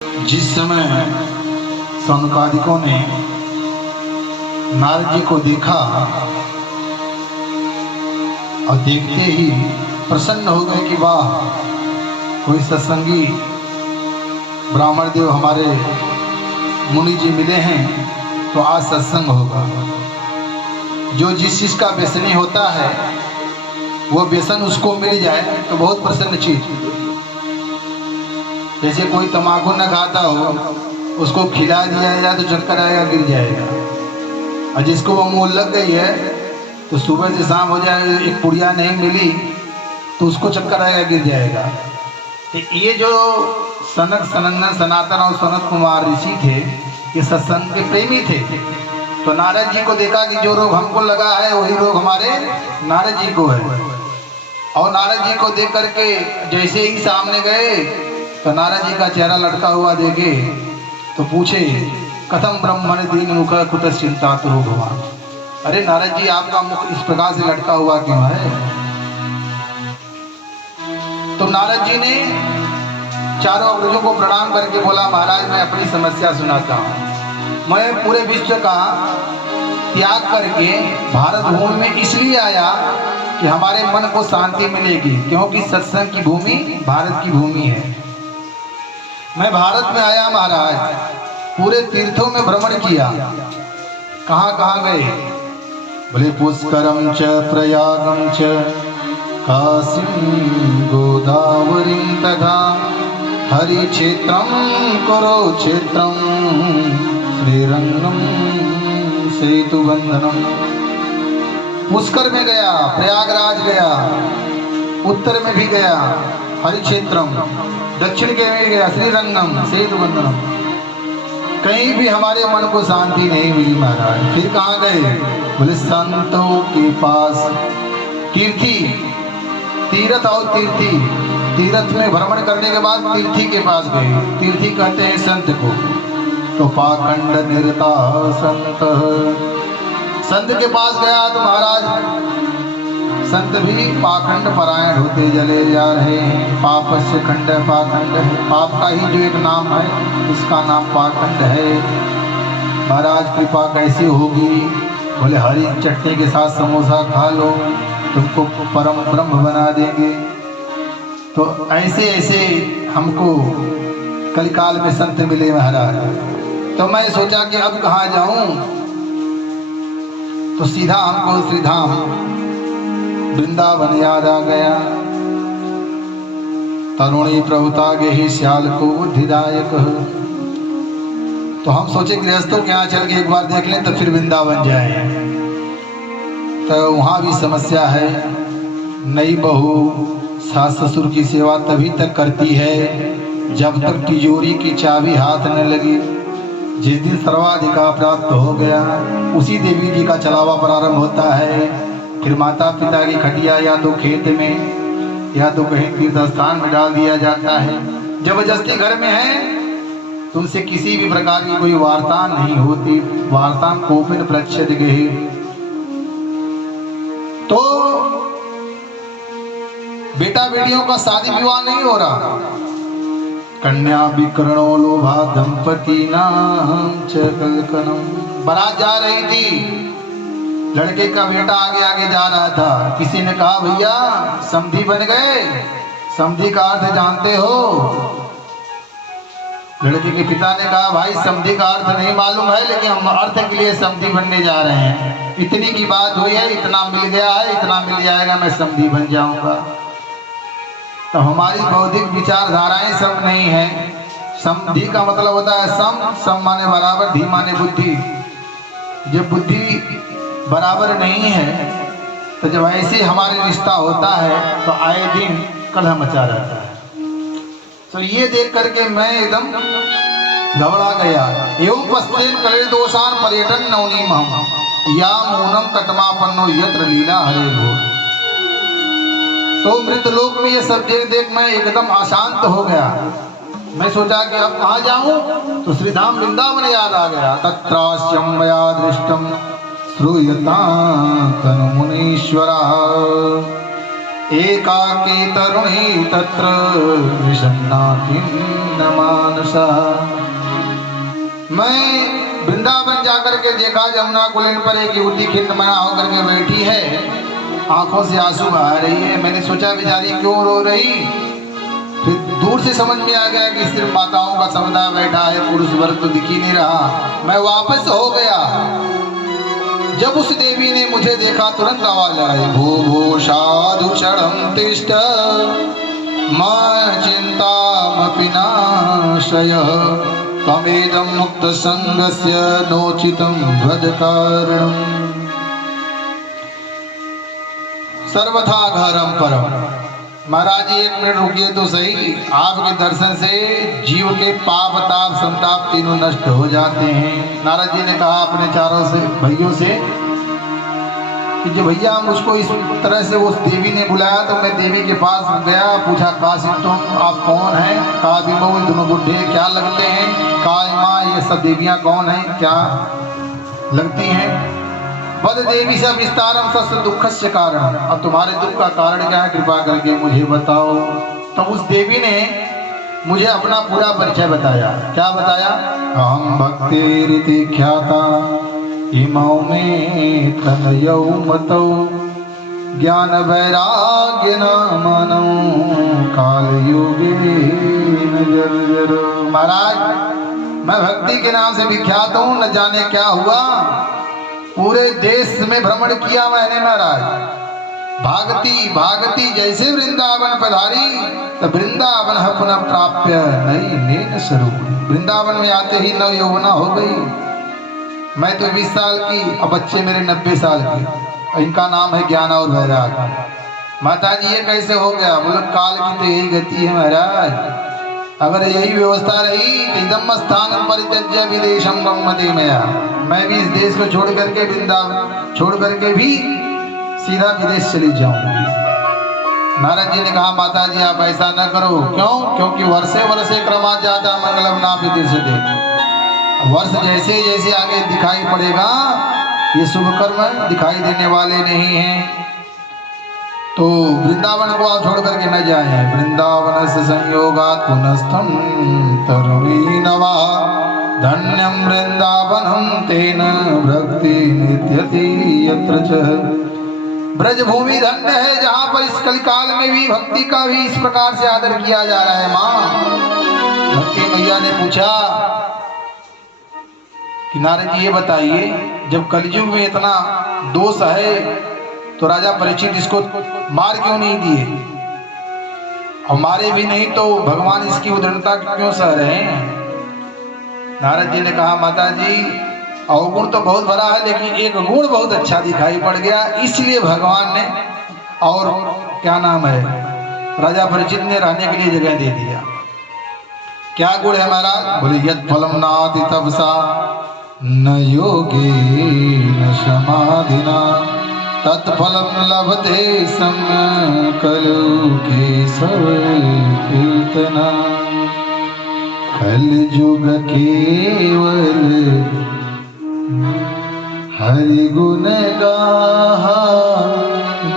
जिस समय सनकादिकों ने नारद जी को देखा और देखते ही प्रसन्न हो गए कि वाह, कोई सत्संगी ब्राह्मण देव हमारे मुनि जी मिले हैं, तो आज सत्संग होगा। जो जिस चीज का व्यसनी होता है वो व्यसन उसको मिल जाए तो बहुत प्रसन्न चीज। जैसे कोई तम्बाकू न खाता हो, उसको खिला दिया जाए तो चक्कर आएगा, गिर जाएगा। और जिसको वो मोह लग गई है तो सुबह से शाम हो जाए, एक पुड़िया नहीं मिली तो उसको चक्कर आएगा, गिर जाएगा। तो ये जो सनक सनंदन सनातन और सनत कुमार ऋषि थे, ये सत्संग के प्रेमी थे। तो नारद जी को देखा कि जो रोग हमको लगा है वही रोग हमारे नारद जी को है। और नारद जी को देख करके जैसे ही सामने गए तो नारद जी का चेहरा लटका हुआ देखे तो पूछे, कथम ब्रह्मण दीन मुख कुत चिंता तो भगवान। अरे नारद जी, आपका मुख इस प्रकार से लटका हुआ क्यों है? तो नारद जी ने चारों अग्रजों को प्रणाम करके बोला, महाराज मैं अपनी समस्या सुनाता हूँ। मैं पूरे विश्व का त्याग करके भारत भूमि में इसलिए आया कि हमारे मन को शांति मिलेगी, क्योंकि सत्संग की भूमि भारत की भूमि है। मैं भारत में आया महाराज, पूरे तीर्थों में भ्रमण किया। कहाँ कहाँ गए? बोले पुष्करम च प्रयागम च काशीं गोदावरीं तथा हरि क्षेत्रम करो क्षेत्रम श्रीरंगम सेतु बंधनम। पुष्कर में गया, प्रयागराज गया, उत्तर में भी गया हरि क्षेत्रम, दक्षिण के में गया श्रीरंगम सेतु बंधनम। कहीं भी हमारे मन को शांति नहीं मिली महाराज। फिर कहाँ गए? बोले संतों के पास, तीर्थी, तीर्थ और तीर्थी, तीर्थ में भ्रमण करने के बाद तीर्थी के पास गए। तीर्थी कहते हैं संत को। तो पाखंड निरता संत, संत के पास गया तो महाराज संत भी पाखंड परायण होते चले जा रहे हैं। पापस्य खंड पाखंड है, पाप का ही जो एक नाम है उसका नाम पाखंड है। महाराज कृपा कैसे होगी? बोले हरी चटनी के साथ समोसा खा लो, तुमको परम ब्रह्म बना देंगे। तो ऐसे ऐसे हमको कलिकाल में संत मिले महाराज। तो मैं सोचा कि अब कहाँ जाऊं, तो सीधा हमको श्रीधाम वृंदावन याद आ गया। तरुणी प्रभुता गे ही श्याल को बुद्धिदायक। तो हम सोचे गृहस्थों के यहाँ चल के एक बार देख लें तो फिर वृंदावन जाए। तो वहाँ भी समस्या है। नई बहू सास ससुर की सेवा तभी तक करती है जब तक तिजोरी की चाबी हाथ न लगी। जिस दिन सर्वाधिकार प्राप्त हो गया उसी देवी जी का चलावा प्रारंभ होता है। फिर माता पिता की खटिया या तो खेत में या तो कहीं तीर्थ स्थान में डाल दिया जाता है। जबरदस्ती घर में है, तुमसे किसी भी प्रकार की कोई वार्ता नहीं होती। वार्ता कोपिन प्रच्छद गए। तो बेटा बेटियों का शादी विवाह नहीं हो रहा। कन्या विकर्णो लोभा दंपति नाम च कलकनम। बारात जा रही थी, लड़के का बेटा आगे आगे जा रहा था। किसी ने कहा, भैया समधी बन गए। समधी का अर्थ जानते हो? लड़के के पिता ने कहा, भाई समधी का अर्थ नहीं मालूम है, लेकिन हम अर्थ के लिए समधी बनने जा रहे हैं। इतनी की बात हुई है, इतना मिल गया है, इतना मिल जाएगा, मैं समधी बन जाऊंगा। तो हमारी बौद्धिक विचारधाराएं सम नहीं है। समधी का मतलब होता है सम, सम माने बराबर, धी माने बुद्धि। जब बुद्धि बराबर नहीं है तो जब ऐसे हमारे रिश्ता होता है तो आए दिन कलह मचा रहता है। तो ये देख करके मैं एकदम घबरा गया। एवं पश्चिम करे दोषान पर्यटन नवनीम हम या मूनम तटमापन्नो यत्र लीला हरे हो। तो मृतलोक में ये सब देख मैं एकदम अशांत हो गया। मैं सोचा कि अब कहाँ जाऊं, तो श्रीधाम वृंदावन याद आ गया। तत्रास्यम मया दृष्टम श्रूयता तनु मुनीश्वरा। एकाकी तरुणी तत्र विषन्ना खिन्न मानसा। मैं वृंदावन जाकर के देखा, जमुना कुलीन पर एक युवती खिन्न मना होकर के बैठी है, आंखों से आंसू बहा रही है। मैंने सोचा बेचारी क्यों रो रही, फिर दूर से समझ में आ गया कि सिर्फ माताओं का समुदाय बैठा है, पुरुष वर्ग तो दिख ही नहीं रहा। मैं वापस हो गया। जब उस देवी ने मुझे देखा तुरंत आवाज आई, भू भू साधु चढ़म तिष्ठ मां चिंतामपि नाशय तमेदं मुक्त संगस्य नोचितं वद कारणम्। सर्वथा घरम परम। महाराज जी 1 मिनट रुकिए तो सही। आपके दर्शन से जीव के पाप ताप संताप तीनों नष्ट हो जाते हैं। नारद जी ने कहा अपने चारों से भाइयों से कि जो भैया मुझको इस तरह से उस देवी ने बुलाया तो मैं देवी के पास गया, पूछा काशी तुम आप कौन हैं? कहा भी वो दोनों बुढ़े क्या लगते हैं? कहा माँ ये सब देवियाँ कौन हैं, क्या लगती हैं? बद देवी से विस्तारम सस्य दुखस्य कारण। अब तुम्हारे दुख का कारण क्या है, कृपा करके मुझे बताओ। तो उस देवी ने मुझे अपना पूरा परिचय बताया। क्या बताया? अहम भक्ति रीति ख्याता इमौ में तनयौ मतौ ज्ञान वैराग्य न मानो काल योगे न जर्जरो। महाराज मैं भक्ति के नाम से विख्यात हूँ, न जाने क्या हुआ पूरे देश में भ्रमण किया मैंने महाराज। भागती भागती जैसे वृंदावन पधारी तो वृंदावन पुनः प्राप्य नई नेन स्वरूप। वृंदावन में आते ही नव यौवना हो गई। मैं तो 20 साल की, अब बच्चे मेरे 90 साल के। इनका नाम है ज्ञान और वैराग। माता जी ये कैसे हो गया? बोले काल की तो यही गति है महाराज। अगर यही व्यवस्था रही तो इदम स्थान परित्यज्य विदेशम गम्यते मया। मैं भी इस देश को छोड़ करके वृंदावन छोड़ करके भी सीधा विदेश चली जाऊंगी। नारद जी ने कहा माता जी आप ऐसा न करो। क्यों? क्योंकि वर्षे वर्षे क्रमा जाता मंगलम ना विदिशते। वर्ष जैसे जैसे आगे दिखाई पड़ेगा ये शुभ कर्म दिखाई देने वाले नहीं हैं, तो वृंदावन को आप छोड़ करके न जाए। वृंदावन से संयोगात् पुनस्थम तरुणी नवा धन्यम वृंदावनम तेन भक्ति नित्यति यत्र च। ब्रजभूमि धन्य है जहाँ पर इस कलिकाल में भी भक्ति का भी इस प्रकार से आदर किया जा रहा है। माँ भक्ति मैया ने पूछा कि नारद जी ये बताइए जब कलयुग में इतना दोष है तो राजा परीक्षित इसको मार क्यों नहीं दिए? और मारे भी नहीं तो भगवान इसकी उदंडता क्यों सह रहे हैं? नारद जी ने कहा माता जी अवगुण तो बहुत बड़ा है लेकिन एक गुण बहुत अच्छा दिखाई पड़ गया, इसलिए भगवान ने और क्या नाम है राजा परीक्षित ने रहने के लिए जगह दे दिया। क्या गुण है महाराज? बोले यत् फलम नाति तपसा न योगे न समाधिना तत्फलम लभते सम्य कलु केशव कीर्तना। कल युग केवल हरि गुण गाहा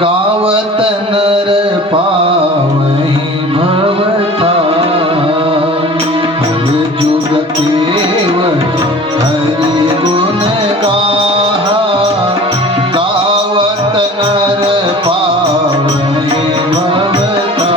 गावत नर पावहि भवता। कल युग केवल हरि गुण गाहा गावत नर पावहि भवता।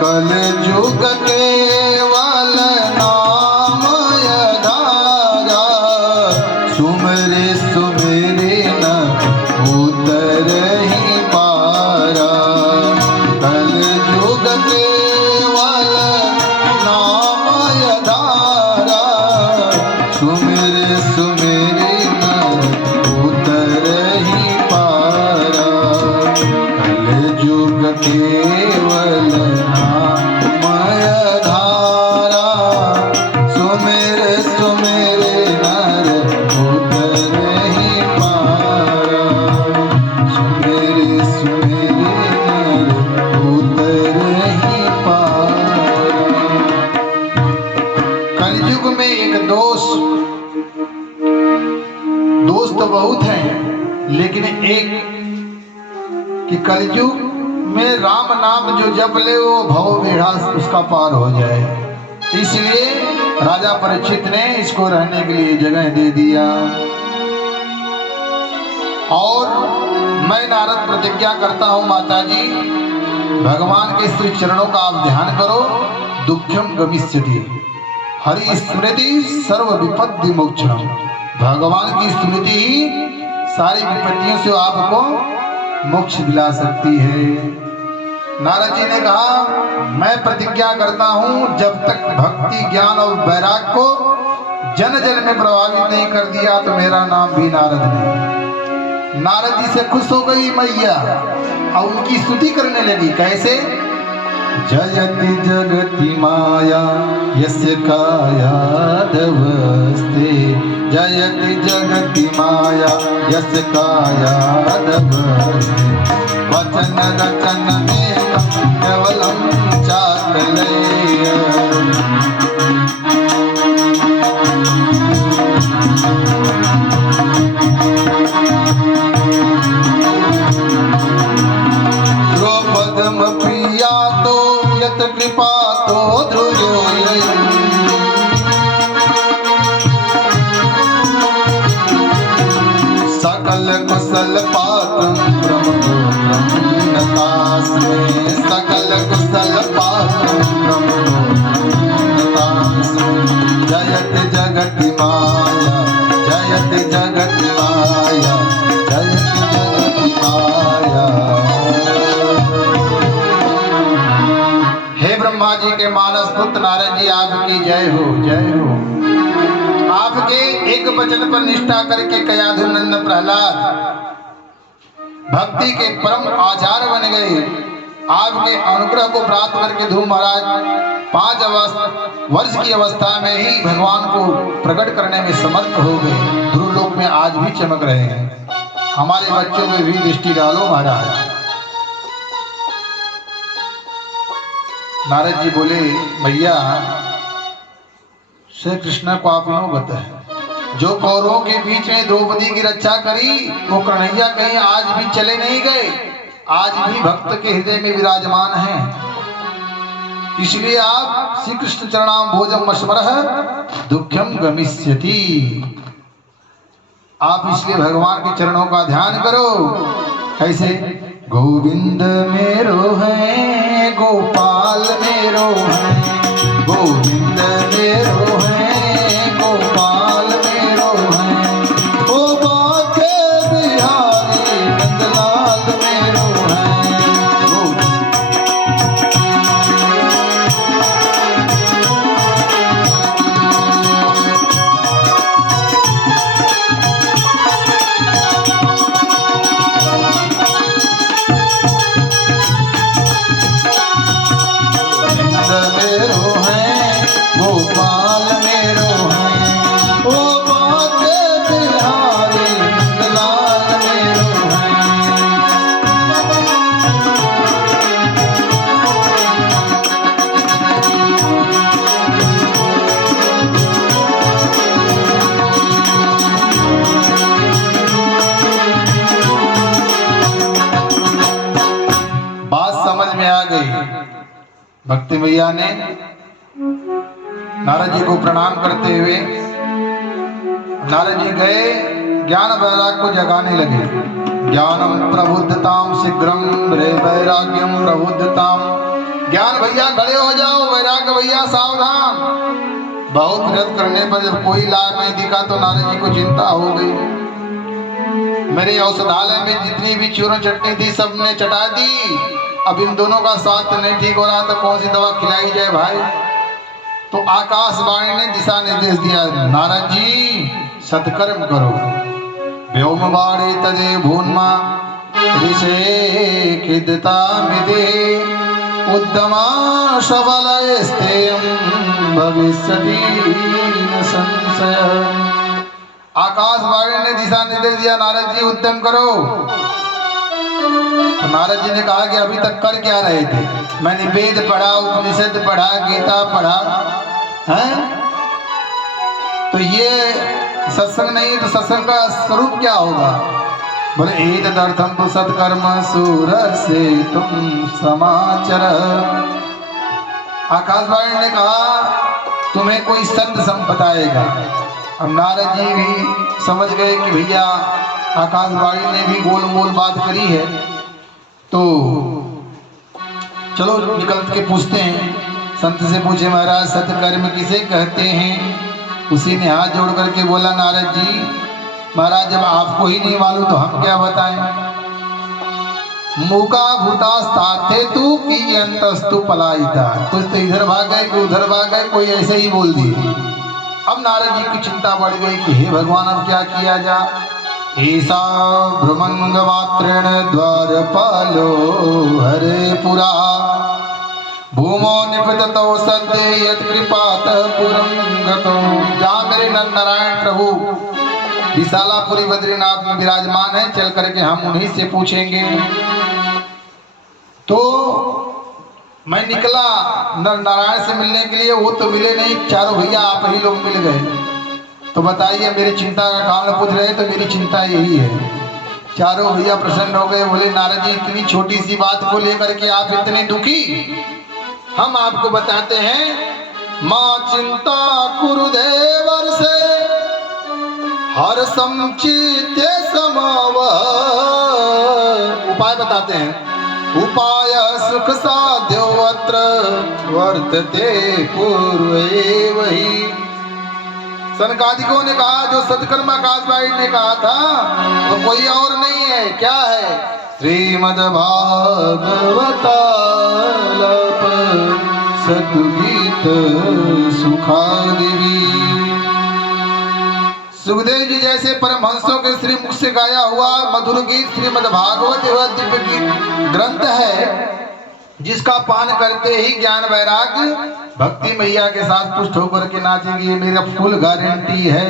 कल युग केवल नाम यधारा सुमरे सुमेरे न उतरहि पारा। कल युग केवल नाम यधारा सुमेरे सुमेरे न उतरहि पारा। कल युग केवल नामय धारा सुमेरे सुमेरे नर उतरहि पारा। सुमेरे सुमेरे नर में एक दोष तो बहुत हैं, लेकिन एक कि कलयुग में राम नाम जो जप ले वो भव बेड़ा उसका पार हो जाए। इसलिए राजा परीक्षित ने इसको रहने के लिए जगह दे दिया। और मैं नारद प्रतिज्ञा करता हूं माता जी, भगवान के श्री चरणों का आप ध्यान करो। दुःखम गमिष्यति हरि स्मृति सर्व विपत्ति मोक्षणम। भगवान की स्मृति ही सारी विपत्तियों से आपको मोक्ष दिला सकती है। नारद जी ने कहा, मैं प्रतिज्ञा करता हूं जब तक भक्ति ज्ञान और वैराग को जन जन में प्रभावित नहीं कर दिया तो मेरा नाम भी नारद नहीं। नारद जी से खुश हो गई मैया और उनकी स्तुति करने लगी। कैसे? जयति जगति माया यस्य कायादवस्ते, जयति जगति माया यस्य कायादवस्ते, वचन रचन में केवलम चाकलेय। द्रौपदम प्रिया तो यत कृपा तो ध्रुवोऽयम्, सकल कुशल पात्रम ब्रह्मगोत्रम नतास्मे, सकल कुशल पात्रम ब्रह्मगोत्रम नतास्मे। जयति जगति माया जयति जगति माया जयति जगति माया। हे ब्रह्मा जी के मानस पुत्र नारद जी, आपकी जय हो, जय हो। आपके एक वचन पर निष्ठा करके कयाधुनंद प्रहलाद भक्ति के परम आचार्य बन गए। आपके अनुग्रह को प्राप्त करके ध्रुव महाराज 5 वर्ष की अवस्था में ही भगवान को प्रकट करने में समर्थ हो गए। ध्रुव लोक में आज भी चमक रहे हैं। हमारे बच्चों में भी दृष्टि डालो महाराज। नारद जी बोले, भैया श्री कृष्ण को आप बता है, जो कौरवों के बीच में द्रौपदी की रक्षा करी वो कन्हैया कहीं आज भी चले नहीं गए, आज भी भक्त के हृदय में विराजमान हैं। इसलिए आप श्री कृष्ण चरणाम भोजम स्मरः दुःखम गमिष्यति। आप इसलिए भगवान के चरणों का ध्यान करो। कैसे? गोविंद मेरो है गोपाल मेरो है, गोविंद मेरो है गोपाल मेरो है, ओ बाके बिहारी नंदलाल मेरो है। गोपाल मेरो है, ओ बाके बिहारी नंदलाल मेरो है। बात समझ में आ गई। भक्ति मैया ने नारद जी को प्रणाम करते हुए नारद जी गए, ज्ञान वैराग को जगाने लगे। ज्ञानम प्रबुद्धताम शीघ्रम रे वैराग्यम प्रबुद्धताम। ज्ञान भैया खड़े हो जाओ, वैराग्य भैया सावधान। बहुत प्रयत्न करने पर जब कोई लाभ नहीं दिखा तो नारद जी को चिंता हो गई। मेरे औषधालय में जितनी भी चूर्ण चटनी थी सबने चटा दी। अब इन दोनों का स्वास्थ्य नहीं ठीक हो रहा तो कौन सी दवा खिलाई जाए भाई। तो आकाशवाणी ने दिशा निर्देश दिया, नारद जी सत्कर्म करो। व्योम बाड़े तदे भून्मा ऋषे खिदता मिदे उद्यमा सबलस्तेयं भविष्यति न संशय। आकाशवाणी ने दिशा निर्देश दिया, नारद जी उद्यम करो। तो नारद जी ने कहा कि अभी तक कर क्या रहे थे? मैंने वेद पढ़ा, उपनिषद पढ़ा, गीता पढ़ा, हैं? तो ये सत्संग नहीं तो सत्संग का स्वरूप क्या होगा? बोले एक तदर्थम तो सत्कर्म सूर से तुम समाचार। आकाशवाणी ने कहा तुम्हें कोई संत बताएगा। अब नारद जी भी समझ गए कि भैया आकाशवाणी ने भी गोल मोल बात करी है, तो चलो निकल के पूछते हैं। संत से पूछे महाराज सत्कर्म किसे कहते हैं? उसी ने हाथ जोड़ करके बोला नारद जी महाराज जब आपको ही नहीं मालूम तो हम क्या बताएं। मुका भूतास्ताथे तू की अंतस्तु पलायिता। कुछ तो इधर भाग गए कोई उधर भाग गए, कोई ऐसे ही बोल दिए। अब नारद जी की चिंता बढ़ गई कि हे भगवान अब क्या किया जा। ऐसा भ्रमंग मात्रेण द्वारपालो हरे पुरा भूमो निपततो सद्य यत् कृपात पुरं गतो। जहाँ मेरे नर नारायण प्रभु विशालापुरी बद्रीनाथ में विराजमान है, चल करके हम उन्हीं से पूछेंगे। तो मैं निकला नर नारायण से मिलने के लिए, वो तो मिले नहीं, चारों भैया आप ही लोग मिल गए। तो बताइए मेरी चिंता का कारण पूछ रहे, तो मेरी चिंता यही है। चारों भैया प्रसन्न हो गए, बोले नारद जी इतनी छोटी सी बात को लेकर के आप इतने दुखी। हम आपको बताते हैं माँ चिंता कुरुदेवर से हर संचित्य समाव। उपाय बताते हैं। उपाय सुख साध्यो अत्र वर्तते पूर्वे वही। सनकादिकों ने कहा जो सत्कर्म आकाशवाणी ने कहा था वो कोई और नहीं है, क्या है? श्रीमद् भागवतालप सद्गीत सुखादेवी। सुखदेव जी जैसे परमहंसों के श्री मुख से गाया हुआ मधुर गीत श्रीमद् भागवत वह दिव्य गीत ग्रंथ है जिसका पान करते ही ज्ञान वैराग्य भक्ति मैया के साथ पुष्ट होकर के नाचेंगे, ये मेरा फुल गारंटी है।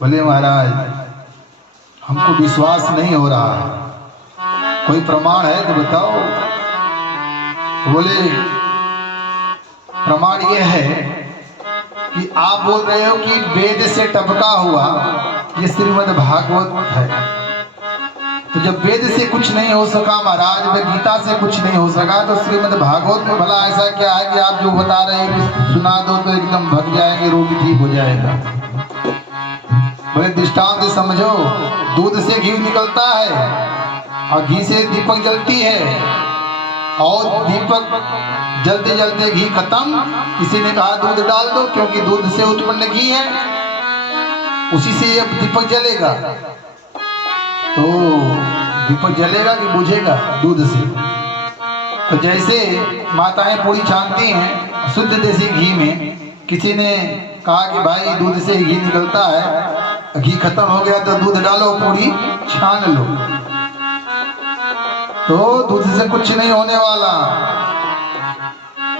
बोले महाराज हमको विश्वास नहीं हो रहा है, कोई प्रमाण है तो बताओ। बोले प्रमाण ये है कि आप बोल रहे हो कि वेद से टपका हुआ ये श्रीमद् भागवत है। तो जब वेद से कुछ नहीं हो सका महाराज, वे गीता से कुछ नहीं हो सका, तो श्रीमद् भागवत में भला ऐसा क्या है कि आप जो बता रहे हैं सुना दो तो एकदम भग जाएंगे, रोग ठीक हो जाएगा। बोले दृष्टांत समझो, दूध से घी निकलता है और घी से दीपक जलती है, और दीपक जलते जलते घी खत्म। किसी ने कहा दूध डाल दो क्योंकि दूध से उत्पन्न घी है, उसी से ये दीपक जलेगा। तो दीपक जलेगा कि बुझेगा? दूध से। तो जैसे माताएं पूरी छानती हैं शुद्ध देसी घी में, किसी ने कहा कि भाई दूध से घी निकलता है, घी खत्म हो गया तो दूध डालो पूरी छान लो, तो दूध से कुछ नहीं होने वाला।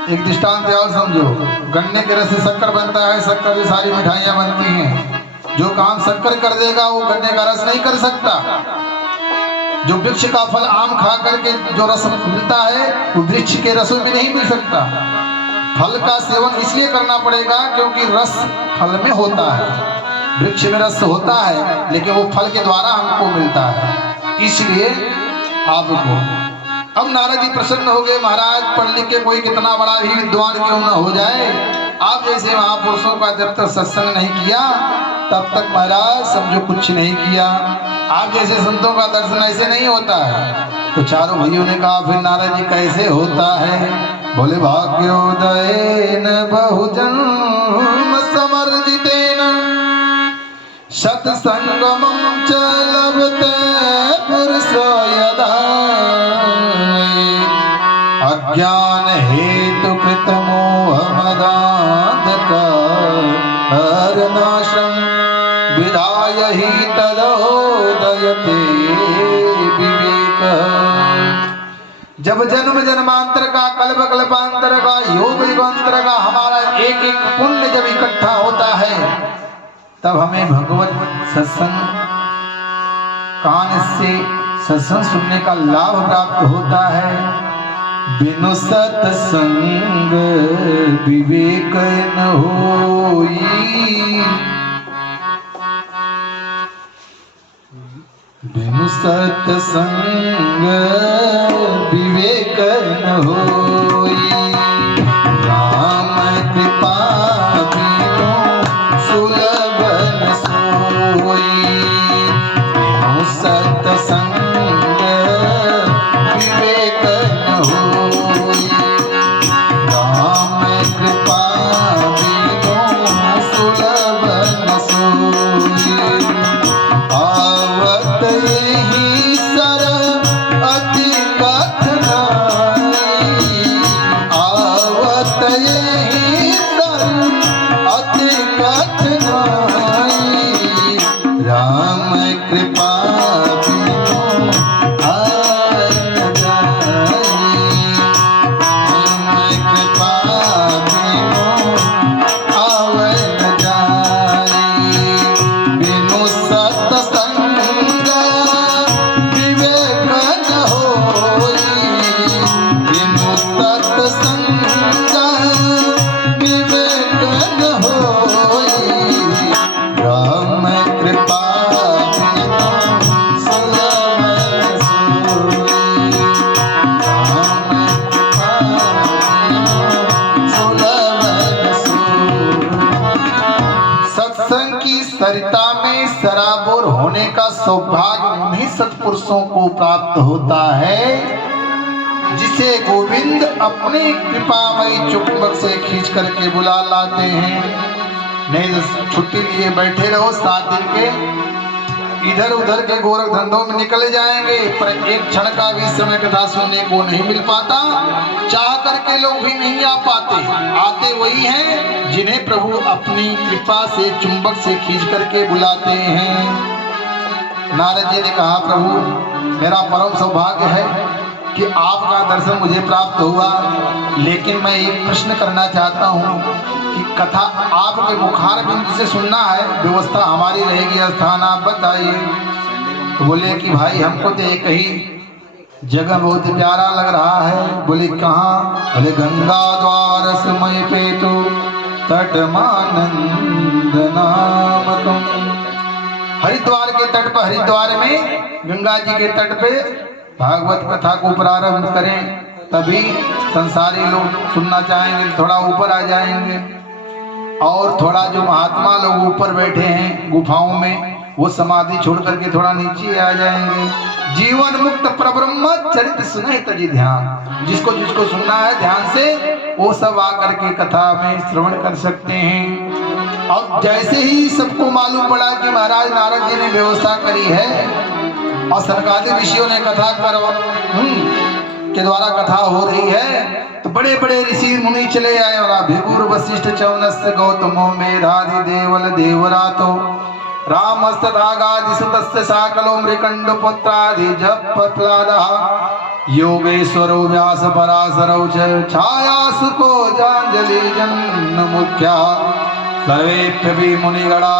एक दृष्टांत और समझो, गन्ने के रस से शक्कर बनता है, शक्कर से सारी मिठाइयां बनती हैं। जो काम शक्कर कर देगा वो गन्ने का रस नहीं कर सकता। जो वृक्ष का फल आम खा करके जो रस मिलता है वो वृक्ष के रसों में नहीं मिल सकता। फल का सेवन इसलिए करना पड़ेगा क्योंकि रस फल में होता है, वृक्ष में रस होता है लेकिन वो फल के द्वारा हमको मिलता है, इसलिए आपको। अब नारद जी प्रसन्न हो गए, महाराज पढ़ लिख के कोई कितना बड़ा भी विद्वान क्यों न हो जाए, आप जैसे महापुरुषों का जब तक सत्संग नहीं किया तब तक महाराज समझो कुछ नहीं किया। आप जैसे संतों का दर्शन ऐसे नहीं होता है। तो चारों भाइयों ने कहा फिर नारद जी कैसे होता है? बोले भाग्योदयेन बहुजन्म समर्जितेन सत्संगमं च लभते पुरुषो यदा अज्ञान हेतु कृत मोह मदान्धक हरनाशं विधाय हि तदोदयते विवेक। जब जन्म जन्मांतर का कल्प कल्पांतर का योग युगांतर का हमारा एक एक पुण्य जब इकट्ठा होता है तब हमें भगवत सत्संग कान से सत्संग सुनने का लाभ प्राप्त होता है। बिनु सत्संग विवेक न हो होई, बिनु सत्संग विवेक न होई, राम कृपा बिनु सुलभ न सोई, बिनु सत्संग विवेक न होई, राम कृपा बिनु सुलभ न सोई, आवत यही सर अति कठिनाई, आवत यही सर अति कठिनाई, राम कृपा बिनु आय न जाई, राम कृपा बिनु आवै न जाई, बिनु सत्संग विवेक न होई, बिनु सत्संग विवेक न होई, राम कृपा बिनु सुलभ न सोई, राम कृपा बिनु सुलभ न सोई। सत्संग की सरिता में सराबोर होने का सौभाग्य उन्हीं सत्पुरुषों को प्राप्त होता है जिसे गोविंद अपने कृपामयी चुंबक से खींच करके बुला लाते हैं। नहीं तो छुट्टी लिए बैठे रहो 7 दिन के, इधर उधर के गोरख धंधों में निकल जाएंगे, पर एक क्षण का भी समय कथा सुनने को नहीं मिल पाता। चाह करके लोग भी नहीं आ पाते, आते वही हैं जिन्हें प्रभु अपनी कृपा से चुंबक से खींच करके बुलाते हैं। नारद जी ने कहा, प्रभु मेरा परम सौभाग्य है कि आपका दर्शन मुझे प्राप्त हुआ, लेकिन मैं एक प्रश्न करना चाहता हूँ कि कथा आपके मुखार बिंदु से सुनना है, व्यवस्था हमारी रहेगी, स्थान आप बताइए। तो बोले कि भाई हमको तो एक ही जगह बहुत प्यारा लग रहा है। बोले कहाँ? बोले गंगा द्वार समय पे तो तटमानंद नाम तुम। हरिद्वार के तट पर, हरिद्वार में गंगा जी के तट पे भागवत कथा को प्रारंभ करें, तभी संसारी लोग सुनना चाहेंगे, थोड़ा ऊपर आ जाएंगे। और थोड़ा जो महात्मा लोग ऊपर बैठे हैं गुफाओं में, वो समाधि छोड़ करके थोड़ा नीचे आ जाएंगे। जीवन मुक्त परब्रह्म चरित्र सुने तजी ध्यान, जिसको जिसको सुनना है ध्यान से, वो सब आकर के कथा में श्रवण कर सकते हैं। और जैसे ही सबको मालूम पड़ा कि महाराज नारद जी ने व्यवस्था करी है और सरकारी ऋषियों ने कथा के द्वारा कथा हो रही है, तो बड़े बड़े ऋषि मुनि चले आए। और भिगुर वशिष्ठ चौनस्य गौतमो मेधादि देवल देवरातो रामस्तदागादिसुतस्य साकलो मृकंड पुत्रादि जपप्लादः योगेश्वरो व्यास पराशरौ च छाया सुको जांजलि जन्न मुख्या सर्वेभ्य मुनिगणा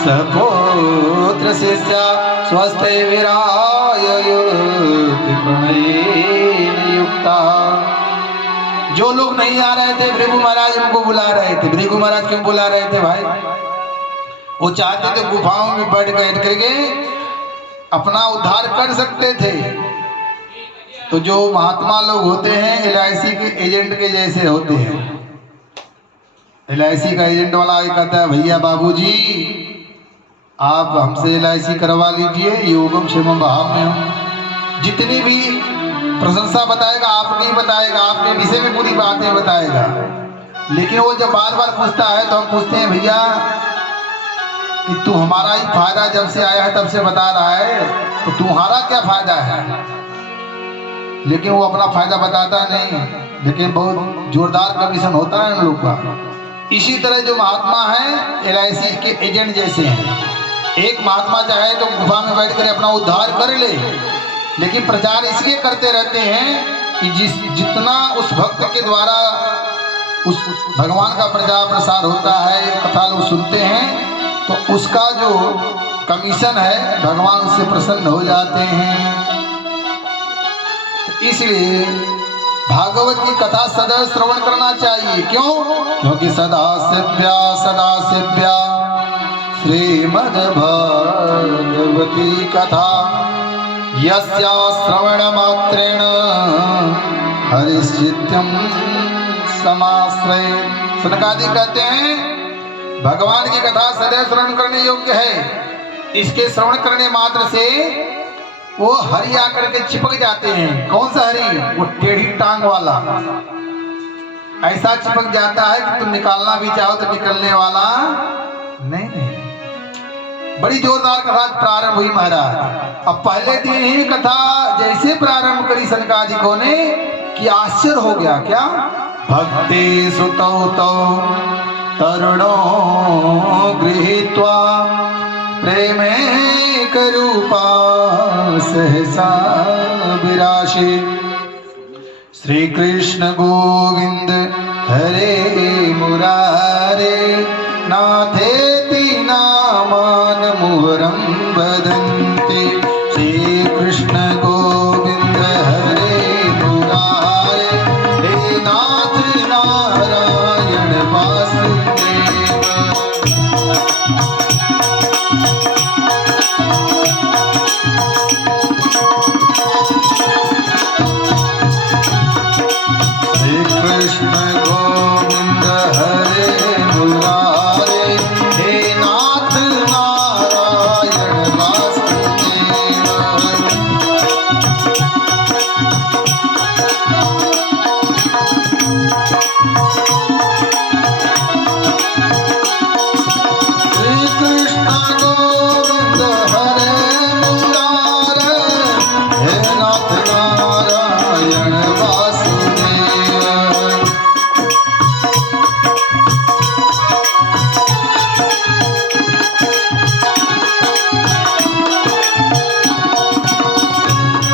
सपुत्र शिष्या स्वस्थे विराय प्रणयेन युक्ता। जो लोग नहीं आ रहे थे, भृगु महाराज उनको बुला रहे थे। भृगु महाराज क्यों बुला रहे थे भाई? वो चाहते थे गुफाओं में बैठ करके अपना उद्धार कर सकते थे। तो जो महात्मा लोग होते हैं LIC के एजेंट के जैसे होते हैं। LIC का एजेंट वाला ये कहता है, भैया बाबूजी आप हमसे LIC करवा लीजिए, योगम क्षेमम भाव में हूँ। जितनी भी प्रशंसा बताएगा आपकी ही बताएगा, आपके विषय में पूरी बातें बताएगा। लेकिन वो जब बार बार पूछता है तो हम पूछते हैं, भैया कि तू हमारा ही फायदा जब से आया है तब से बता रहा है, तो तुम्हारा क्या फायदा है? लेकिन वो अपना फायदा बताता नहीं, लेकिन बहुत जोरदार कमीशन होता है उन लोग का। इसी तरह जो महात्मा हैं LIC के एजेंट जैसे हैं। एक महात्मा चाहे तो गुफा में बैठ कर अपना उद्धार कर ले, लेकिन प्रचार इसलिए करते रहते हैं कि जितना उस भक्त के द्वारा उस भगवान का प्रचार प्रसार होता है, कथा लोग सुनते हैं, तो उसका जो कमीशन है भगवान उससे प्रसन्न हो जाते हैं। इसलिए भागवत की कथा सदैव श्रवण करना चाहिए। क्यों? क्योंकि सदा सेव्या श्रीमद् भगवती कथा यस्या श्रवण मात्रेण हरिश्चित्यम समाश्रय। सनकादि कहते हैं भगवान की कथा सदैव श्रवण करने योग्य है। इसके श्रवण करने मात्र से वो हरि आकर के चिपक जाते हैं। कौन सा हरि? वो टेढ़ी टांग वाला ऐसा चिपक जाता है कि तुम निकालना भी चाहो तो निकलने वाला नहीं। बड़ी जोरदार कथा प्रारंभ हुई महाराज। अब पहले दिन ही कथा जैसे प्रारंभ करी सनकादिकों ने कि आश्चर्य हो गया। क्या? भक्ति सुतौ तौ तरुणो गृहीत्वा प्रेमे करूपा सहसा विराशे श्री कृष्ण गोविंद हरे मुरारे नाथेति नामान मुहरम वदन्ति श्री कृष्ण गोविंद हरे मुरारे हे नाथ नारायण वासुदेव। कृष्ण गोविंद हरे मुरारे हे नाथ नारायण वासुदेव। श्री कृष्ण गोविंद हरे मुरारे हे नाथ नारायण वासुदेव।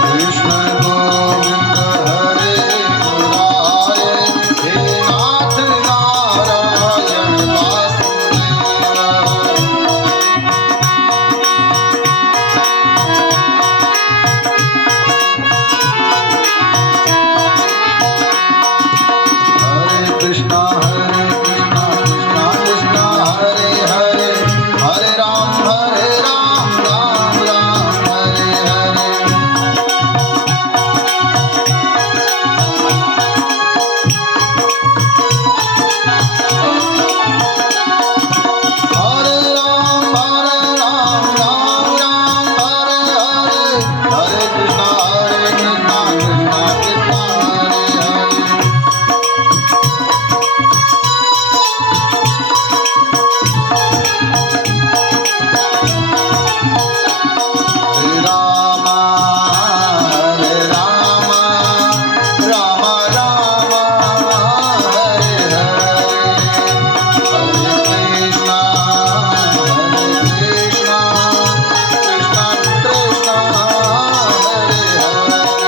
कृष्ण गोविंद हरे मुरारे हे नाथ नारायण वासुदेव। कृष्णा कृष्णा कृष्णा हरे हरे हरे राम राम राम हरे हरे। हरे राम राम राम हरे हरे हरे कृष्णा कृष्णा कृष्णा हरे हरे। हरे राम राम राम हरे हरे हरे कृष्णा कृष्णा कृष्णा हरे हरे हरे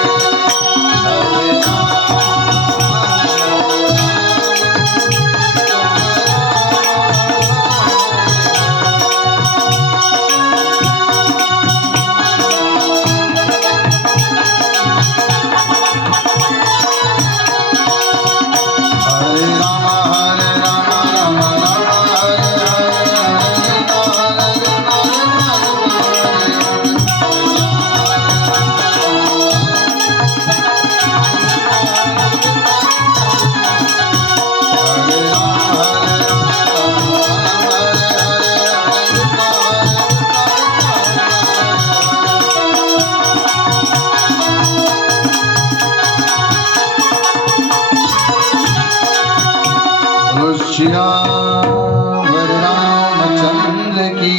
श्याम रामचंद्र की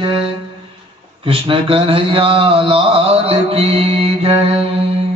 जय। कृष्ण कन्हैया लाल की जय।